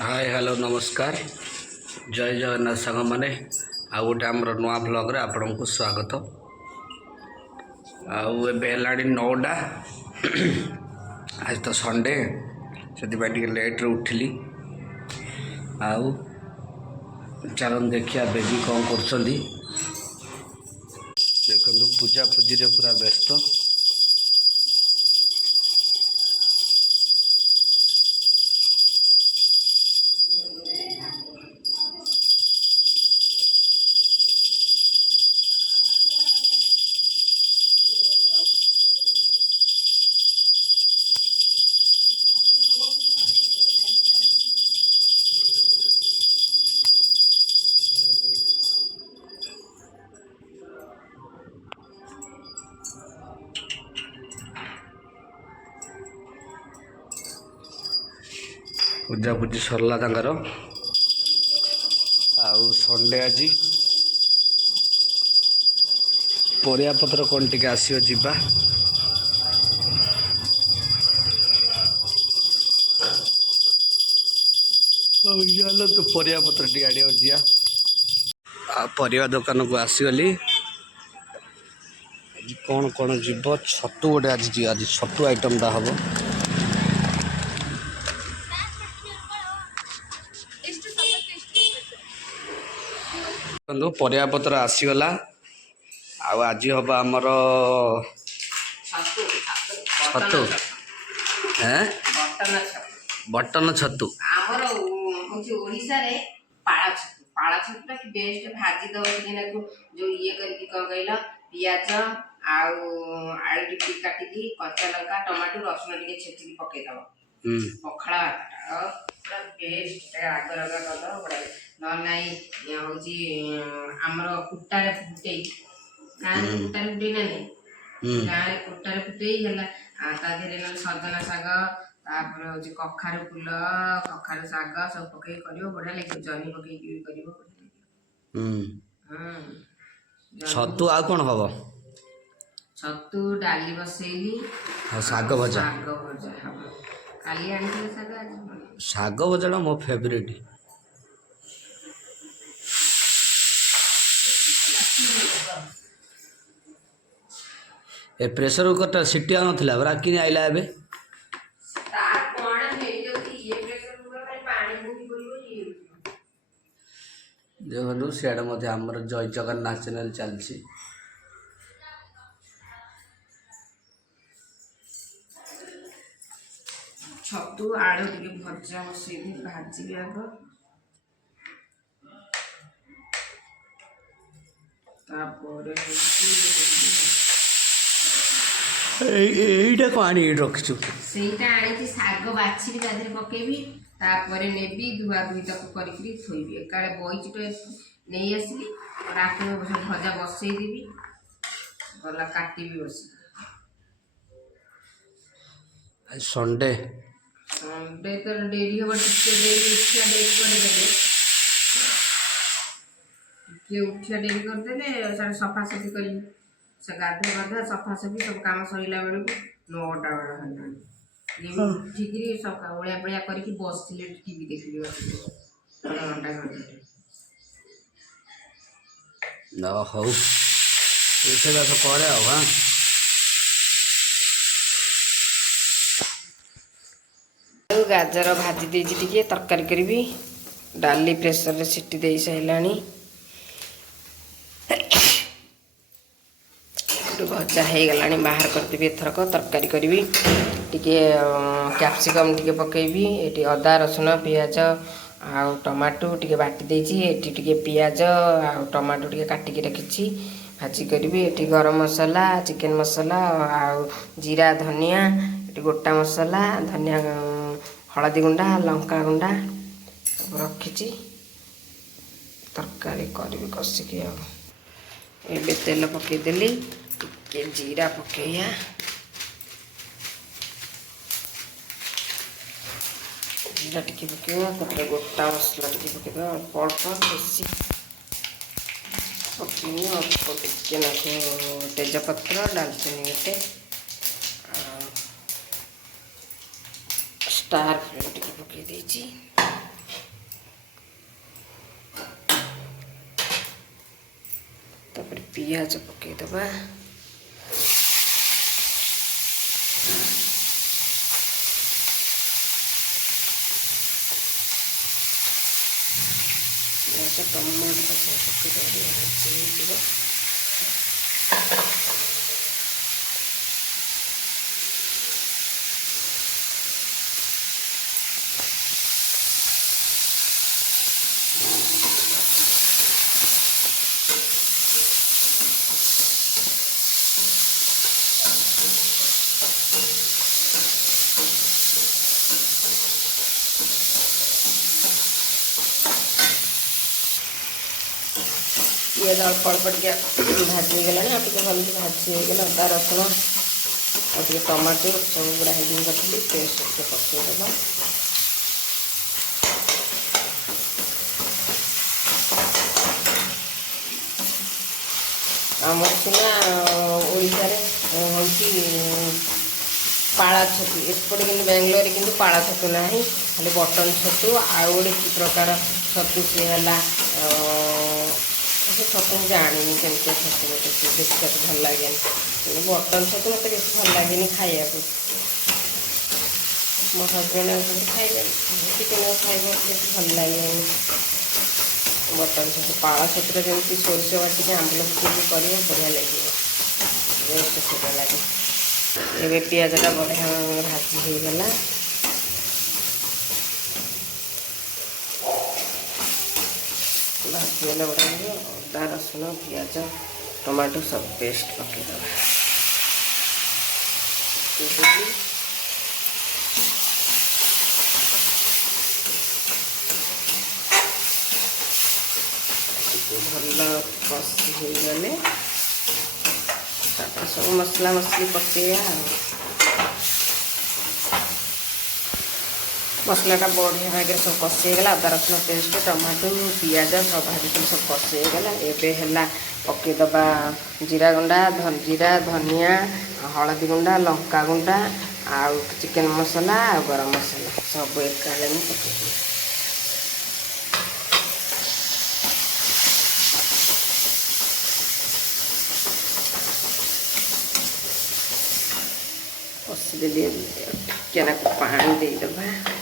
Hi hello नमस्कार जय जगन्नाथ सांग मैंने आ गोटे आम नुआ ब्लग्रे आपण को स्वागत। आउ 9टा आज तो संडे से लेट्रे उठिली। आउ चलन देखिया बेबी कौन कर देखो पूजा पूजी पूरा व्यस्त। पूजा पूजी सरला तांकर आउ संडे आज परिया पत्र कौन टिके आसियो जिबा। तो परिया पत्र टी आड़िया जिया परिया दुकान को आसीगली। कौन कौन जीव छतु गोटे आज छतु आइटम टा हम परिया पत्र आसीगला। आज हम आमर छतु बटन छतु पाड़ा छतुटा कि बेस्ट भाजी दब जो ये करके कौन कहल पियाज आलू टिके काटिकी कच्चा लंका टमाटो रसुण टिके छेचिकी पकेदब पखाड़ा पूरा बेस्ट आग रगा करदब बड़ा ना आमर कुटारे फुटे गाँव कुटारे फुटे ना नहीं गाँव कुटारे फुटे है सजना शाग तापर कखारू फूल कखारू शाग सब पकई कर बढ़िया लगे जनी पकई छतु आ कौन हम छतु डाली बसैली शाग भजा हम काली आनी शाग भजा मो फेवरेट। ए प्रेशर कुकर सीटी आ ना बरा कि आइला एबे देखो सियाड़े मध्य आमर जय जगन्नाथ चैनल चलती। छतु आलू टिके भजा बसई भाजी आग এইটা পানি রখিছু সেইটা আনিছি শাগ বাছিবি তা দেহরে পকেবি তারপরে নেবি ধুয়া ধুই তাকে করিকি থইবি একাড়ে বইচিটো নেই আসলি রাতে ভজা বসেই দেবি গলা কাটিবি বসি। আজ সন্ডে সন্ডে তো ডেরি হব টিকে ডেরি উঠিয়া ডেরি করে দেবে টিকে উঠিয়া ডেরি করে দেলে সাড়ে সফাসফি করি से गाधे गाधा सफासफी सब काम सरला बेलू 9टा बेला है उठिकी सब ओलिया पड़िया करके बसले टीवी देखली घंटा घंटे ना हौ ऐसे तो करे हाँ गाजर भाजी देती तरकारी करी डाली प्रेसर सीटी दे साराणी भजा हो गला बाहर करदेवी एथरक तरकारी करी टिके कैप्सिकम टिके पकेबी ये अदा रसुण पियाज आ टमाटो टिके बाटी देछि एटी टिके पियाज आ टमाटो टिके काटिकी रखी भाजी करी ये गरम मसला चिकेन मसला आ जीरा धनिया ये गोटा मसला धनिया हलदी गुंडा लंका गुंडा सब रखी तरकारी करी कषिकी ए तेल पकईदेली टिके जीरा पकईया जीरा टिके पकईवा गोटा मसला टिके पकईदेवा अल्प अल्प बेसी पकईनी अल्प टिके नाकु तेजपत्र डालचिनी गोटे स्टार फ्लेम टिके पकई देछि तापर पियाज पकईदबा पियाज टमाटर पकईदबा पियाज अल्प अल्प टे भाजी गला टे भल भाजी होगा अदा रसुण और टमाटो सब ग्राइंडिंग करी पेस्ट पकईदबा आमर सीना ओडार हूँ पाड़ा छतु एपटे कि बेंगलोर कि पाड़ा छतु ना खाली बटन छतु आउ गोटे कि प्रकार छतु सी है छतु जानी केमती छतु गोटे सी बेस भल लगे बटन छतु मत बेस भल लगे खाया मो हजबैंड खाइबे चिकेन खाइबे भल लगे बटन छतु पाड़ा छतुर जमी सोरिष बाटिक आंबल पकड़ कर बढ़िया लगे बेस्ट से लगे एवं पियाजटा बढ़िया भाजी होगला भाजीगला बढ़िया अदा रसुण पियाज टमाटो सब पेस्ट पकईदबा भल कषि होगले सब मसला मसली पकईया मसलाटा बढ़िया भाग सब कषिगला अदा रसुण पेस्ट टमाटो पियाज सब भाजी सब कषिगला एवं पकईदबा जीरा गुंडा जीरा धनिया हलदी गुंडा लंका गुंडा आउ चिकेन मसला आ गरम मसला सब एक पकईदी कषिदेली टिके पानी देदबा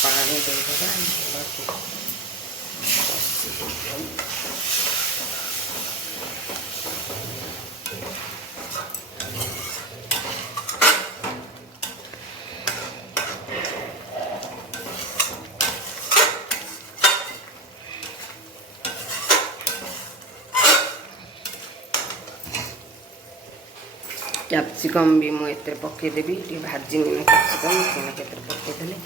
पानी देदबा कैप्सिकम भी मुझे पकईदेवी भाजी कैप्सिकम पकईदे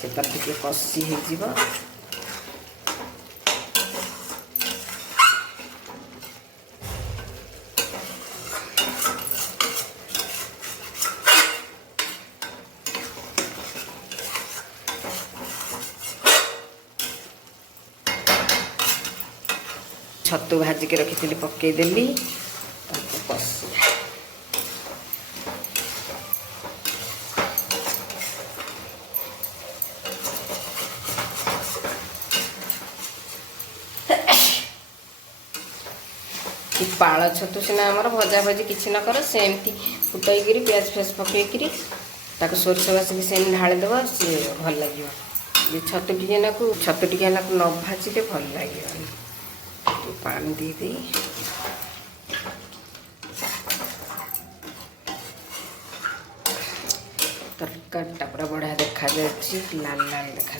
से टे कषि हो छतु भाजिक रखी पकईदेली कषि पाଳ छतु सीना आमर भजा भजी किसी न कर सेमती फुटैकरी प्याज फ्याज पकईकरी ताको सोरिष बासिक सेम ढालीदेव सी भल लगे ये छतु टिके न भाजिले भल लगे पानी दे तरकारीटा पूरा बढ़िया देखा लाल लाल देखा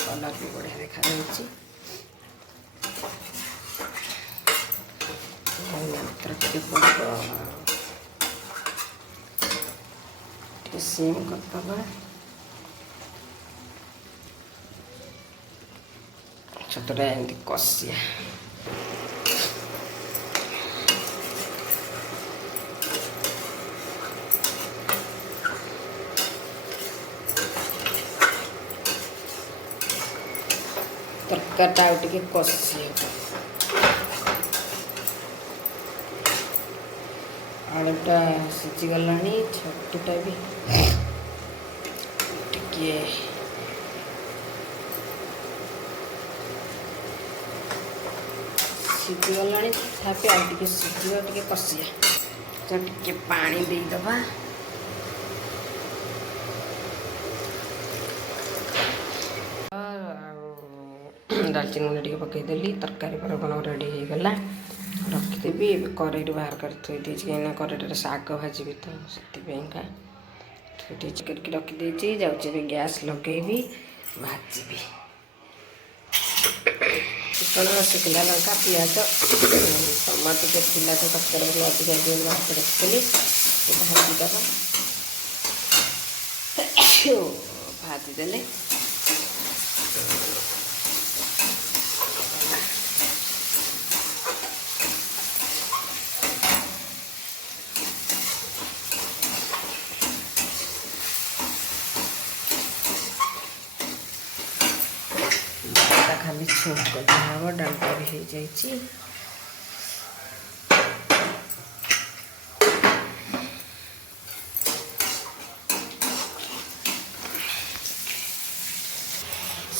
कलर भी बढ़िया देखा सेम करदबा ଛତୁଟା ଏମିତି କଷିଆ। ତରକାରୀଟା ଆଉ ଟିକେ କଷି ହେବ। ଆଳୁଟା ସିଝିଗଲାଣି, ଛତୁଟା ବି ଟିକେ ସିଝିଗଲାଣି, ତଥାପି ଆଉ ଟିକେ ସିଝିବ, ଟିକେ କଷିବା। ତ ଟିକେ ପାଣି ଦେଇଦେବା। ଡାଲଚିନି ଗୁଣ୍ଡ ଟିକେ ପକାଇଦେଲି। ତରକାରୀ ପରେ କ'ଣ ରେଡ଼ି ହେଇଗଲା, ରଖିଦେବି। ଏବେ କରେଇରୁ ବାହାର କରି ଥୋଇ ଦେଇଛି, କାହିଁକିନା କରେଇଟାରେ ଶାଗ ଭାଜିବି ତ, ସେଥିପାଇଁକା ଥୋଇ ଦେଇଛି କରିକି ରଖିଦେଇଛି। ଯାଉଛି ଏବେ ଗ୍ୟାସ୍ ଲଗେଇବି, ଭାଜିବି। ଫୁଟଣ, ଶୁଖିଲା ଲଙ୍କା, ପିଆଜ, ଟମାଟୋ ଟିକେ ଥିଲା ତ ତରକାରୀ ଟିକେ ଅଧିକା ଟିକେ ବାହାର କରି ରଖିଥିଲି, ଭାଜିଦେବା। ଭାଜିଦେଲେ ଖାଲି ଛୁଙ୍କ ଦିଆହେବ। ଡାଲଟା ବି ହେଇଯାଇଛି।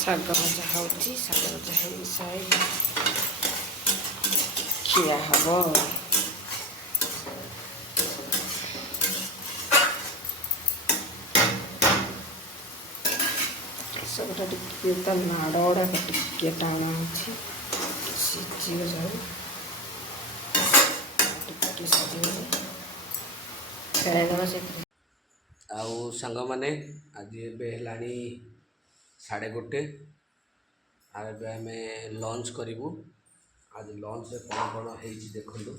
ଶାଗ ଭଜା ହେଉଛି, ଶାଗ ଭଜା ହେଇସାରି ଖିଆ ହେବ। ଶାଗଟା ଟିକେ ତା ନାଡ଼ ଗୁଡ଼ାକ ଟିକେ ଟାଣ ଅଛି, ସିଝିବ ଯାଉ ଟିକେ ସିଝିଗଲେ ଖେଳାଇଦେବା ସେଥିରେ। ଆଉ ସାଙ୍ଗମାନେ, ଆଜି ଏବେ ହେଲାଣି 1:30। ଆଉ ଏବେ ଆମେ ଲଞ୍ଚ କରିବୁ। ଆଜି ଲଞ୍ଚରେ କ'ଣ କ'ଣ ହେଇଛି ଦେଖନ୍ତୁ।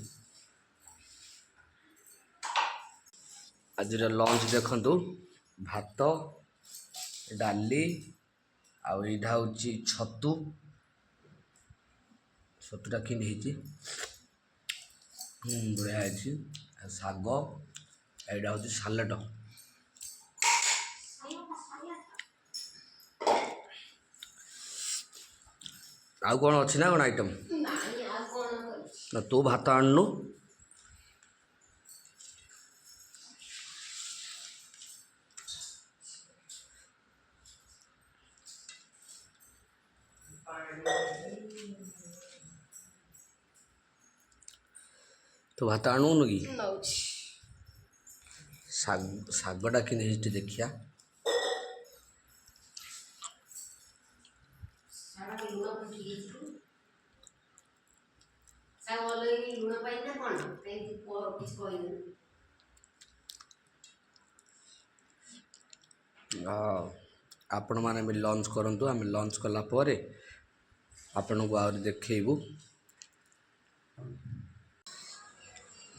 ଆଜିର ଲଞ୍ଚ ଦେଖନ୍ତୁ, ଭାତ, ଡାଲି, ଆଉ ଏଇଟା ହେଉଛି ଛତୁଟା କେମିତି ହେଇଛି, ବଢ଼ିଆ ହେଇଛି। ଆଉ ଶାଗ, ଏଇଟା ହେଉଛି ସାଲାଡ଼। ଆଉ କ'ଣ ଅଛି ନା କ'ଣ ଆଇଟମ୍? ନା ତୁ ଭାତ ଆଣୁନୁ। ତୁ ଭାତ ଆଣୁନୁ କି? ଶାଗଟା କେମିତି ହେଇଛି ଦେଖିଆ। ଆପଣମାନେ ବି ଲଞ୍ଚ କରନ୍ତୁ। ଆମେ ଲଞ୍ଚ କଲା ପରେ ଆପଣଙ୍କୁ ଆହୁରି ଦେଖେଇବୁ।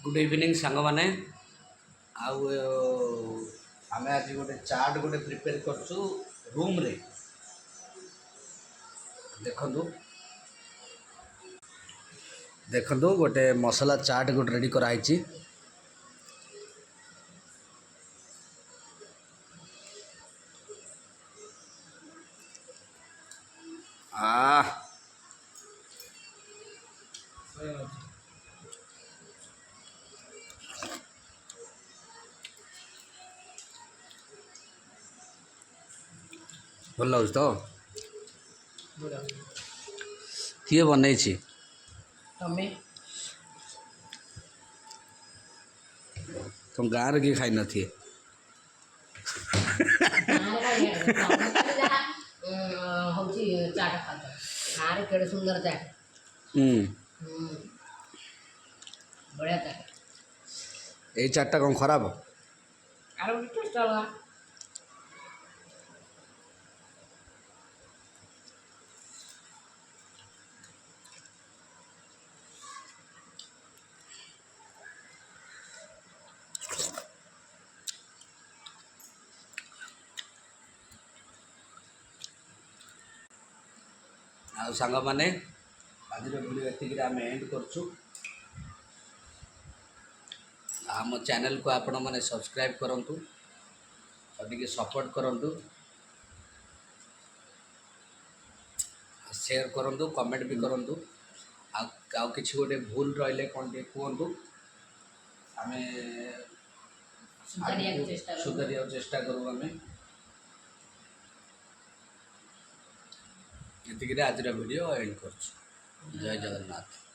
ଗୁଡ୍ ଇଭିନିଂ ସାଙ୍ଗମାନେ। ଆଉ ଆମେ ଆଜି ଗୋଟେ ଚାଟ୍ ପ୍ରିପେୟାର କରୁଛୁ ରୁମ୍ରେ। ଦେଖନ୍ତୁ ଗୋଟେ ମସଲା ଚାଟ୍ ରେଡ଼ି କରାହେଇଛି। ଭଲ ଲାଗୁଛି ତ? କିଏ ବନେଇଛି? ତମେ? ତମ ଗାଁରେ କିଏ ଖାଇନଥିବେ? ହେଉଛି ଚାଟ ଖାଉଛ ଗାଁରେ, କେଡ଼େ ସୁନ୍ଦର ଚାଟ। ବଢ଼ିଆ ଚାଟ। ଏଇ ଚାଟ୍ଟା କ'ଣ ଖରାପ? ଆର ଗୋଟେ ଟେଷ୍ଟ ଅଲଗା। ଆଉ ସାଙ୍ଗମାନେ ଆଜିର ଭିଡ଼ିଓ ଏତିକିରେ ଆମେ ଏଣ୍ଡ କରୁଛୁ। ଆମ ଚ୍ୟାନେଲକୁ ଆପଣମାନେ ସବସ୍କ୍ରାଇବ୍ କରନ୍ତୁ ଆଉ ଟିକେ ସପୋର୍ଟ କରନ୍ତୁ, ସେୟାର କରନ୍ତୁ, କମେଣ୍ଟ ବି କରନ୍ତୁ। ଆଉ କିଛି ଗୋଟେ ଭୁଲ ରହିଲେ କ'ଣ ଟିକେ କୁହନ୍ତୁ, ଆମେ ସୁଧାରିବାକୁ ଚେଷ୍ଟା କରୁ। ଆମେ ଏତିକିରେ ଆଜିର ଭିଡ଼ିଓ ଏଣ୍ଡ କରୁଛୁ। ଜୟ ଜଗନ୍ନାଥ।